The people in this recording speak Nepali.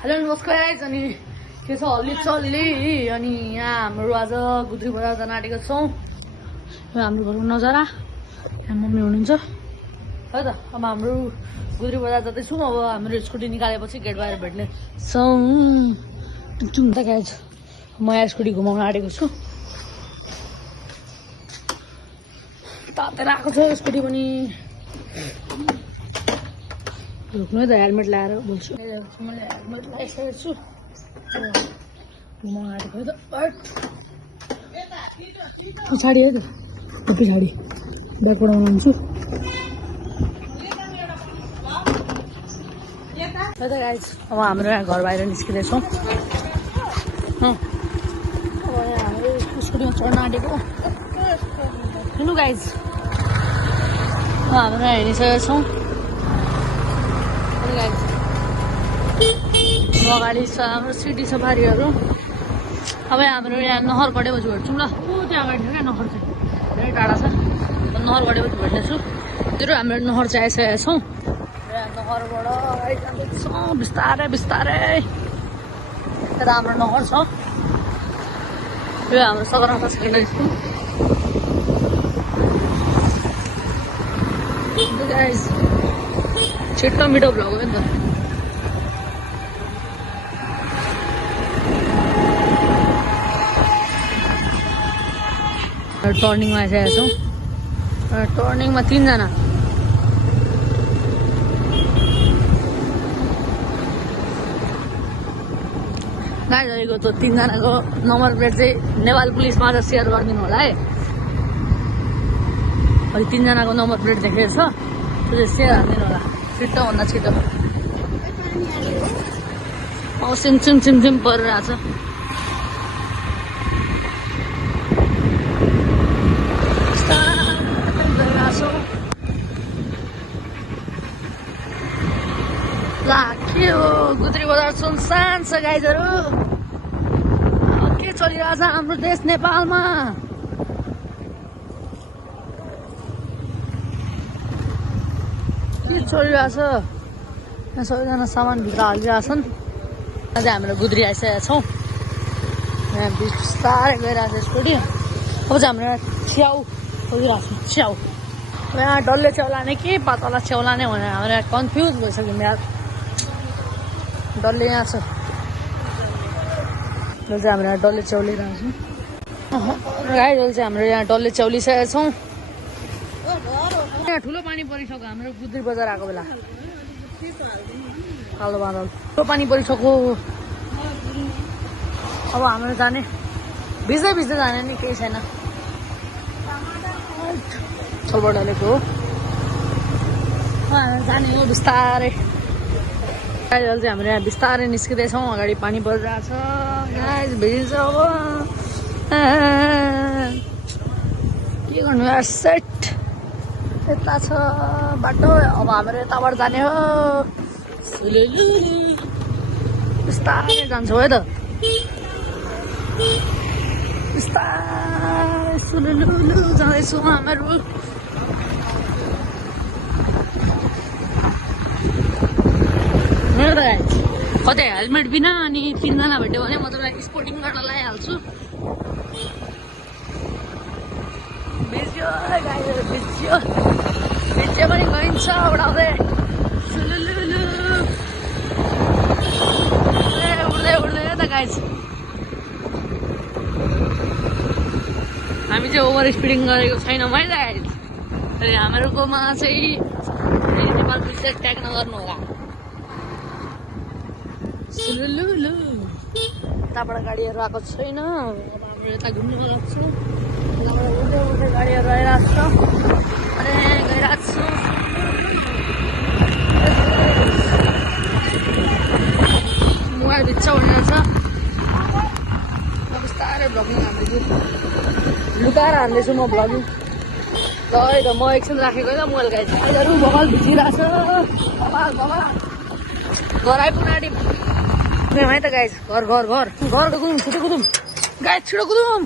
हेलो नमस्कार गाइज अनि के छ अलि चल्ली अनि यहाँ हाम्रो आज गुद्री बजार जान आँटेको छौँ। यो हाम्रो घरको नजारा, यहाँ मम्मी हुनुहुन्छ है त। अब हाम्रो गुद्री बजार जाँदैछौँ। अब हाम्रो स्कुटी निकालेपछि गेट बाहिर भेट्ने छौँ। टुङ त गाइज म यहाँ स्कुटी घुमाउन आँटेको छु। तातेर आएको छ स्कुटी पनि। रोक्नु है त, हेलमेट लगाएर बोल्छु। मैले हेलमेट लगाइसकेको छु। घुमाउन आँटेको है त। पछाडि है त, पछाडि ब्याकबाट आउँछु है त गाइज। अब हाम्रो यहाँ घर बाहिर निस्किँदैछौँ। अब यहाँ हाम्रो स्कुटीमा चढ्न आँटेको सुन्नु गाइज। हाम्रो यहाँ हिँडिसकेका छौँ। अगाडि छ हाम्रो सिटी सफारीहरू। अब हाम्रो यहाँ नहर गढेपछि भेट्छौँ ल। त्यहाँ अगाडि छ क्या नहर चाहिँ, धेरै टाढा छ। नहर गढेपछि भेट्नेछु। त्यो हाम्रो नहर चाहिँ आइसकेका छौँ। नहरबाट अगाडि जाँदैछौँ बिस्तारै बिस्तारै। यता हाम्रो नहर छ। यो हाम्रो सगरमाथा सेकेन्डरी स्कुल। छिट्टो मिठो भ्लग हो नि त। टर्निङमा आइसकेका छौँ। टर्निङमा 3 जना। गाइज अहिलेको त 3 जनाको नम्बर प्लेट चाहिँ नेपाल पुलिसमा चाहिँ सेयर गरिदिनु होला है। अहिले 3 जनाको नम्बर प्लेट देखेको छ, त्यो चाहिँ सेयर हालिदिनु होला छिट्टो भन्दा छिटो। सिम परिरहेछ। के हो गुद्री बजार सुनसान छ गाइजहरू। के चलिरहेछ हाम्रो देश नेपालमा। के चलिरहेछ यहाँ सबैजना सामान भित्र हालिरहेछन्। अझै हाम्रो गुद्री आइसकेका छौँ। यहाँ बिस्तारै गइरहेछ स्कुटी। अब चाहिँ हाम्रो यहाँ च्याउ खोजिरहेको छौँ। च्याउ यहाँ डल्ले च्याउ लाने कि पातला च्याउ लाने भनेर हाम्रो यहाँ कन्फ्युज भइसक्यो यार। डल्ले यहाँ छ, जो चाहिँ हाम्रो यहाँ डल्ले च्याउ लिइरहेको छौँ। गाइजहरू चाहिँ हाम्रो यहाँ डल्ले च्याउ लिइसकेका छौँ। यहाँ ठुलो पानी परिसक्यो हाम्रो गुद्री बजार आएको बेला। कालो बादल ठुलो पानी परिसक्यो। अब हाम्रो जाने भिज्दै भिज्दै जाने नि केही छैन। छलबाट ढलेको हो। हामी जाने हो बिस्तारै। गाइजहरू चाहिँ हाम्रो यहाँ बिस्तारै निस्किँदैछौँ। अगाडि पानी परिरहेछ गाइज, भिजिन्छ अब। के गर्नु यार, सेट यता छ बाटो। अब हाम्रो यताबाट जाने हो। बिस्तारै जान्छौँ है त, बिस्तारै सुलुलुलु जाँदैछौँ हाम्रो। कतै हेलमेट बिना अनि 3 जना भेट्यो भने म तपाईँलाई स्पोर्टिङ गरेर लगाइहाल्छु। भिज्यो गाईहरू, भिज्यो भिज्यो पनि गइन्छ उडाउँदै। सुलुलुलु उड्दै उड्दै त गाइज। हामी चाहिँ ओभर स्पिडिङ गरेको छैनौँ है गाइज। हाम्रोकोमा चाहिँ नेपाल पुलिसले ट्याग नगर्नु होला। सुलुलुलु यताबाट गाडीहरू आएको छैन। अब हाम्रो यता घुम्नु गएको छु। यताबाट उड्दै उड्दै गाडीहरू आइरहेको छ। अरे गइरहेको छु। मोबाइल भित्र हुनेरहेछ। बिस्तारै भ्लगिङ हान्दैछु, लुकाएर हान्दैछु म भ्लगिङ। ल है त म एकछिन राखेको है त मोबाइल। गाइज गाईहरू बगाल भिजिरहेछ। घर आइपुग्न आँट्यौँ है त गाइज। घर घर घर घर कुदौँ, छिटो कुदौँ गाइज, छिटो कुदौँ।